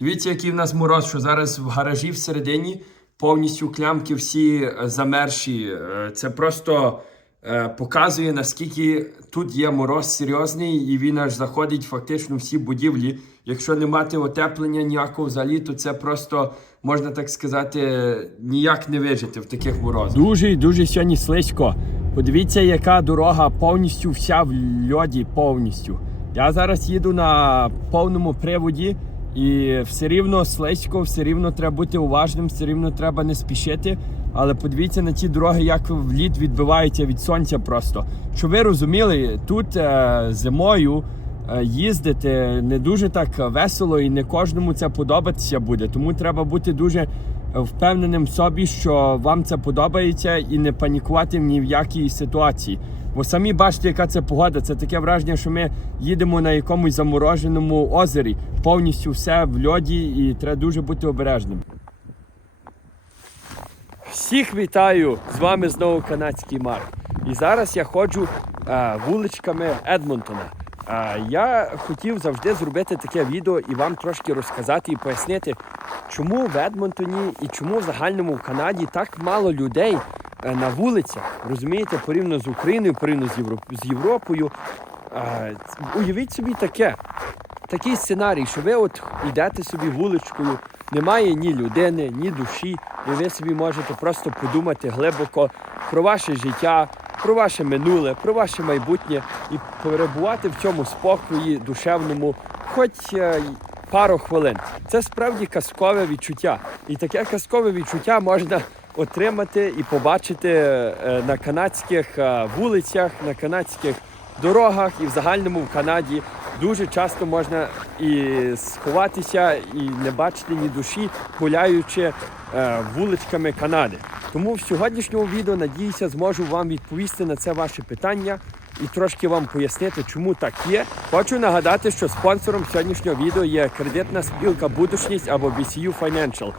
Дивіться, який в нас мороз, що зараз в гаражі всередині повністю клямки всі е, замерші. Е, Це просто е, показує, наскільки тут є мороз серйозний, і він аж заходить фактично всі будівлі. Якщо не мати отеплення ніякого взагалі, то це просто, можна так сказати, ніяк не вижити в таких морозах. Дуже і дуже сьогодні слизько. Подивіться, яка дорога повністю вся в льоді, повністю. Я зараз їду на повному приводі. І все рівно слизько, все рівно треба бути уважним, все рівно треба не спішити. Але подивіться на ті дороги, як в лід відбивається від сонця просто. Щоб ви розуміли, тут е, зимою е, їздити не дуже так весело і не кожному це подобатися буде. Тому треба бути дуже впевненим в собі, що вам це подобається, і не панікувати ні в якій ситуації. Бо самі бачите, яка це погода. Це таке враження, що ми їдемо на якомусь замороженому озері. Повністю все в льоді, і треба дуже бути обережним. Всіх вітаю! З вами знову канадський Марк. І зараз я ходжу е, вуличками Едмонтона. Е, я хотів завжди зробити таке відео і вам трошки розказати і пояснити, чому в Едмонтоні і чому в загальному в Канаді так мало людей на вулицях. Розумієте, порівняно з Україною, порівняно з, Європ... з Європою. Е, уявіть собі таке. Такий сценарій, що ви от йдете собі вуличкою, немає ні людини, ні душі, і ви собі можете просто подумати глибоко про ваше життя, про ваше минуле, про ваше майбутнє і перебувати в цьому спокої душевному, хоч е, пару хвилин. Це справді казкове відчуття. І таке казкове відчуття можна отримати і побачити е, на канадських е, вулицях, на канадських дорогах і в загальному в Канаді дуже часто можна і сховатися, і не бачити ні душі, гуляючи е, вуличками Канади. Тому в сьогоднішньому відео надіюся зможу вам відповісти на це ваше питання і трошки вам пояснити, чому так є. Хочу нагадати, що спонсором сьогоднішнього відео є кредитна спілка Будучність або BCU Financial.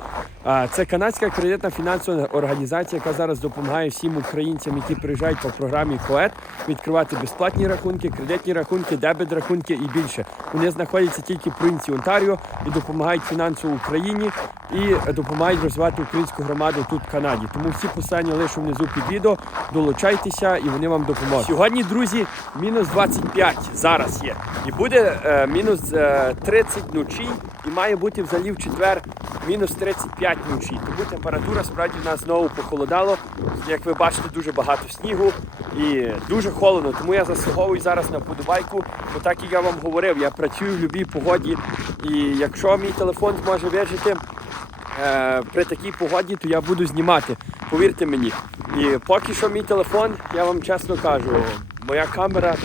Це канадська кредитна фінансова організація, яка зараз допомагає всім українцям, які приїжджають по програмі КОЕД, відкривати безплатні рахунки, кредитні рахунки, дебет рахунки і більше. Вони знаходяться тільки в провінції Онтаріо і допомагають фінансово Україні і допомагають розвивати українську громаду тут в Канаді. Тому всі посилання лише внизу під відео. Долучайтеся і вони вам допоможуть. Сьогодні, друзі, мінус 25 зараз є. І буде е, мінус е, 30 вночі, і має бути взагалі в четвер мінус 35 вночі. Тому температура справді в нас знову похолодало. Як ви бачите, дуже багато снігу і дуже холодно. Тому я заслуговую зараз на подобайку. Бо так як я вам говорив, я працюю в будь-якій погоді. І якщо мій телефон зможе вижити е, при такій погоді, то я буду знімати. Повірте мені. І поки що мій телефон, я вам чесно кажу, моя камера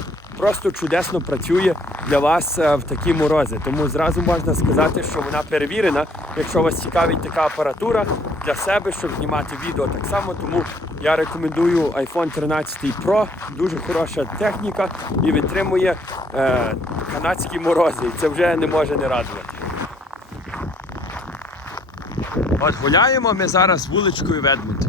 просто чудесно працює для вас е, в такі морози. Тому зразу можна сказати, що вона перевірена. Якщо вас цікавить така апаратура для себе, щоб знімати відео так само, тому я рекомендую iPhone 13 Pro. Дуже хороша техніка і витримує е, канадські морози. Це вже не може не радувати. От гуляємо ми зараз вуличкою в.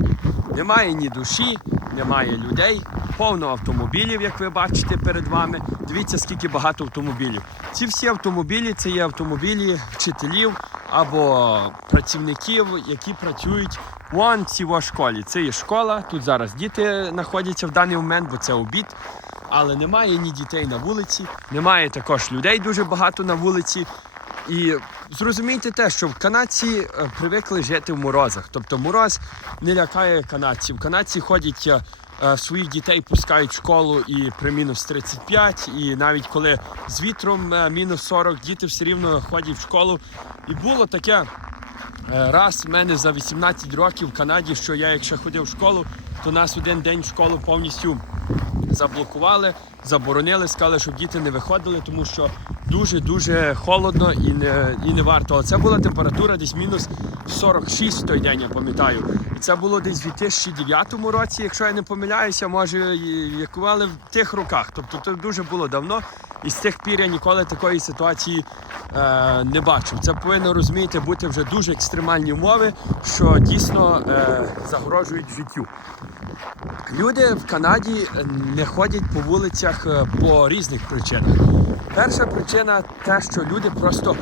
Немає ні душі, немає людей, повно автомобілів, як ви бачите перед вами. Дивіться, скільки багато автомобілів. Ці всі автомобілі це є автомобілі вчителів або працівників, які працюють вон в школі. Це є школа. Тут зараз діти знаходяться в даний момент, бо це обід. Але немає ні дітей на вулиці, немає також людей дуже багато на вулиці. І зрозумійте те, що канадці е, привикли жити в морозах. Тобто мороз не лякає канадців. Канадці ходять е, своїх дітей, пускають в школу і при мінус 35, і навіть коли з вітром е, мінус 40, діти все рівно ходять в школу. І було таке е, раз в мене за 18 років в Канаді, що я якщо ходив в школу, то нас один день в школу повністю заблокували, заборонили, сказали, щоб діти не виходили, тому що дуже-дуже холодно і не, і не варто. Але це була температура десь мінус 46 в той день, я пам'ятаю. Це було десь у 2009 році, якщо я не помиляюся, може, але в тих роках. Тобто це дуже було давно. І з тих пір я ніколи такої ситуації е, не бачив. Це повинно розумієте бути вже дуже екстремальні умови, що дійсно е, загрожують життю. Люди в Канаді не ходять по вулицях е, по різних причинах. Перша причина те, що люди просто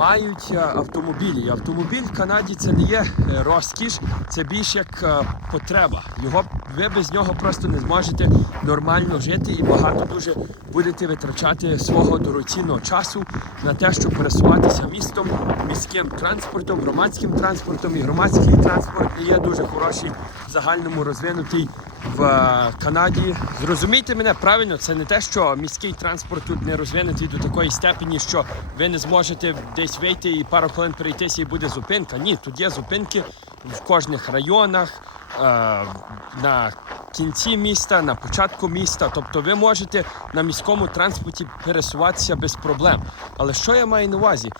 мають е, автомобілі. Автомобіль в Канаді це не є е, розкіш, це більш як е, потреба. Його ви без нього просто не зможете нормально жити і багато дуже будете витрачати свого дорогоцінного часу на те, щоб пересуватися містом, міським транспортом, громадським транспортом. І громадський транспорт не є дуже хороший загальному розвинутий в е, Канаді. Зрозумійте мене правильно, це не те, що міський транспорт тут не розвинутий до такої степені, що ви не зможете десь вийти і пару хвилин перейтися і буде зупинка. Ні, тут є зупинки в кожних районах, на кінці міста, на початку міста. Тобто ви можете на міському транспорті пересуватися без проблем. Але що я маю на увазі?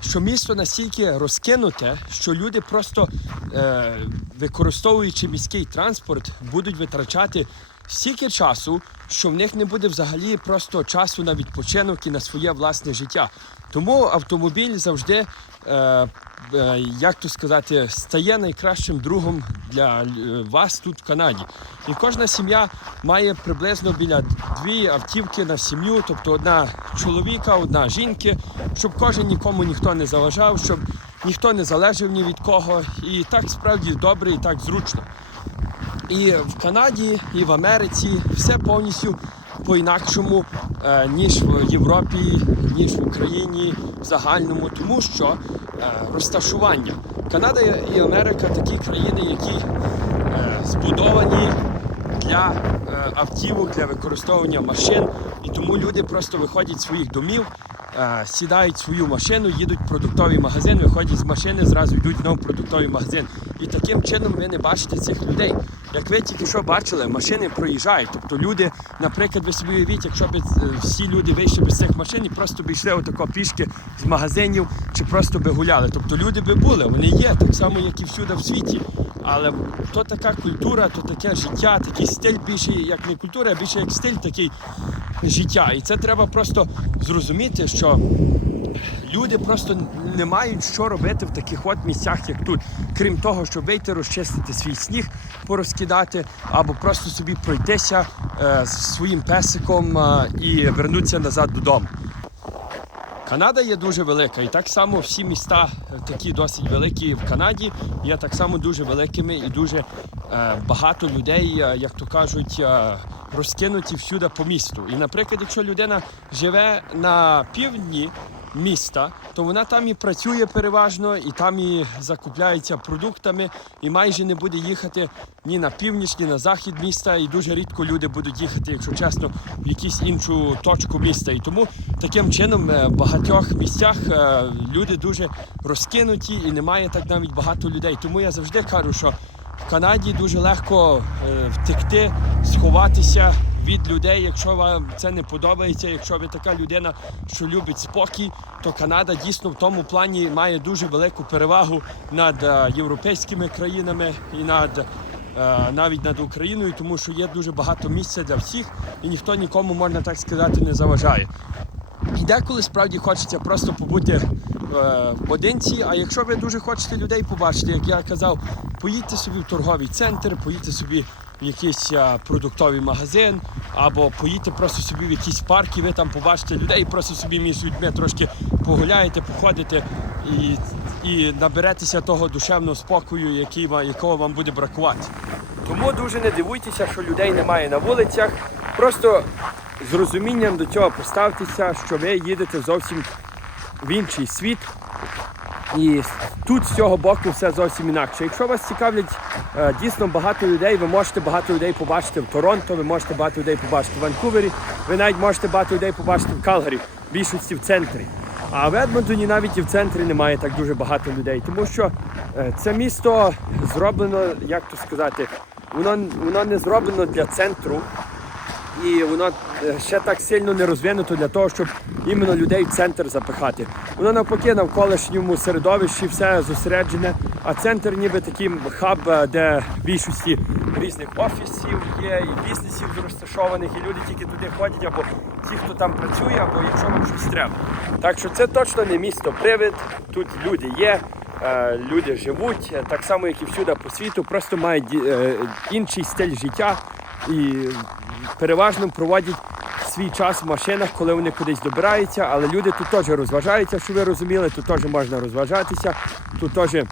що місто настільки розкинуте, що люди просто е, використовуючи міський транспорт, будуть витрачати стільки часу, що в них не буде взагалі просто часу на відпочинок і на своє власне життя. Тому автомобіль завжди, е, е, як то сказати, стає найкращим другом для е, вас тут в Канаді. І кожна сім'я має приблизно біля дві автівки на сім'ю, тобто одна чоловіка, одна жінки, щоб кожен нікому ніхто не заважав, щоб ніхто не залежав ні від кого. І так справді добре, і так зручно. І в Канаді, і в Америці все повністю по-інакшому, е, ніж в Європі, ніж в Україні в загальному, тому що е, розташування. Канада і Америка такі країни, які е, збудовані для е, автівок, для використовування машин. І тому люди просто виходять з своїх домів, сідають в свою машину, їдуть в продуктовий магазин, виходять з машини, зразу йдуть знову в продуктовий магазин. І таким чином ви не бачите цих людей. Як ви тільки що бачили, машини проїжджають. Тобто люди, наприклад, ви собі уявіть, якщо б е, всі люди вийшли без цих машин і просто б йшли отако пішки з магазинів чи просто би гуляли. Тобто люди би були, вони є так само, як і всюди в світі. Але то така культура, то таке життя, такий стиль більше як не культура, а більше як стиль такий життя. І це треба просто зрозуміти, що люди просто не мають що робити в таких от місцях, як тут, крім того, щоб вийти розчистити свій сніг, порозкидати, або просто собі пройтися е, з своїм песиком е, і вернутися назад додому. Канада є дуже велика, і так само всі міста е, такі досить великі в Канаді є так само дуже великими і дуже е, багато людей, е, як то кажуть, розкинуті всюди по місту. І, наприклад, якщо людина живе на півдні міста, то вона там і працює переважно, і там і закупляється продуктами, і майже не буде їхати ні на північ, ні на захід міста. І дуже рідко люди будуть їхати, якщо чесно, в якусь іншу точку міста. І тому таким чином е, в багатьох місцях е, люди дуже розкинуті і немає так навіть багато людей. Тому я завжди кажу, що в Канаді дуже легко е, втекти, сховатися від людей, якщо вам це не подобається, якщо ви така людина, що любить спокій, то Канада дійсно в тому плані має дуже велику перевагу над е, європейськими країнами і над е, навіть над Україною, тому що є дуже багато місця для всіх, і ніхто нікому, можна так сказати, не заважає. І деколи справді хочеться просто побути е, в одинці. А якщо ви дуже хочете людей побачити, як я казав, поїдьте собі в торговий центр, поїдьте собі в якийсь е, продуктовий магазин, або поїдьте просто собі в якийсь парк, і ви там побачите людей, просто собі між людьми трошки погуляєте, походите і, і наберетеся того душевного спокою, який, якого вам буде бракувати. Тому дуже не дивуйтеся, що людей немає на вулицях. Просто з розумінням до цього поставтеся, що ви їдете зовсім в інший світ. І тут з цього боку все зовсім інакше. Якщо вас цікавлять е, дійсно багато людей, ви можете багато людей побачити в Торонто, ви можете багато людей побачити в Ванкувері, ви навіть можете багато людей побачити в Калгарі, в більшості в центрі. А в Едмонтоні навіть і в центрі немає так дуже багато людей, тому що е, це місто зроблено, як то сказати, воно, воно не зроблено для центру і воно ще так сильно не розвинуто для того, щоб іменно людей в центр запихати. Воно навпаки навколишньому середовищі все зосереджене, а центр ніби такий хаб, е, де більшості різних офісів є і бізнесів розташованих, і люди тільки туди ходять, або ті, хто там працює, або якщо вам щось треба. Так що це точно не місто привид, тут люди є. е, Люди живуть е, так само, як і всюди по світу, просто мають е, інший стиль життя і переважно проводять свій час в машинах, коли вони кудись добираються, але люди тут теж розважаються, що ви розуміли, тут теж можна розважатися, тут теж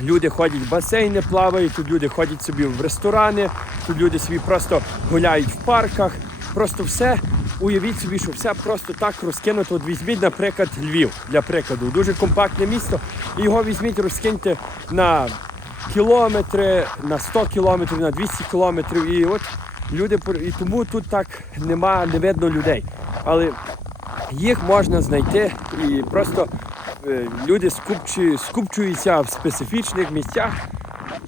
люди ходять в басейни, плавають, тут люди ходять собі в ресторани, тут люди собі просто гуляють в парках. Просто все, уявіть собі, що все просто так розкинуто. От візьміть, наприклад, Львів для прикладу. Дуже компактне місто. І його візьміть, розкиньте на кілометри, на 100 кілометрів, на 200 кілометрів. І от люди і тому тут так нема, не видно людей. Але їх можна знайти і просто е, люди скупчу- скупчуються в специфічних місцях.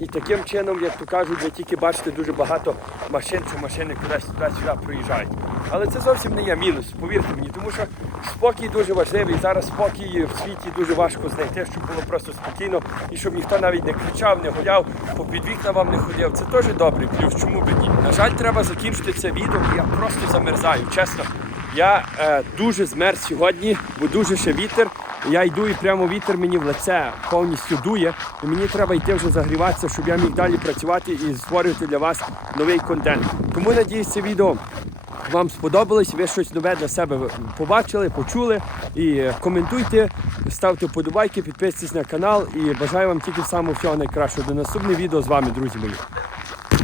І таким чином, як то кажуть, ви тільки бачите дуже багато машин, що машини кудись туди-сюди проїжджають. Але це зовсім не є мінус, повірте мені, тому що спокій дуже важливий. Зараз спокій в світі дуже важко знайти, щоб було просто спокійно і щоб ніхто навіть не кричав, не гуляв, по вікна вам не ходив. Це теж добрий плюс. Чому б ні? На жаль, треба закінчити це відео. і Я просто замерзаю, чесно. Я е, дуже змерз сьогодні, бо дуже ще вітер. Я йду і прямо вітер мені в лице повністю дує. І мені треба йти вже загріватися, щоб я міг далі працювати і створювати для вас новий контент. Тому надіюсь, це відео вам сподобалось, ви щось нове для себе побачили, почули. І коментуйте, ставте вподобайки, підписуйтесь на канал і бажаю вам тільки самого всього найкращого. До наступного відео з вами, друзі мої.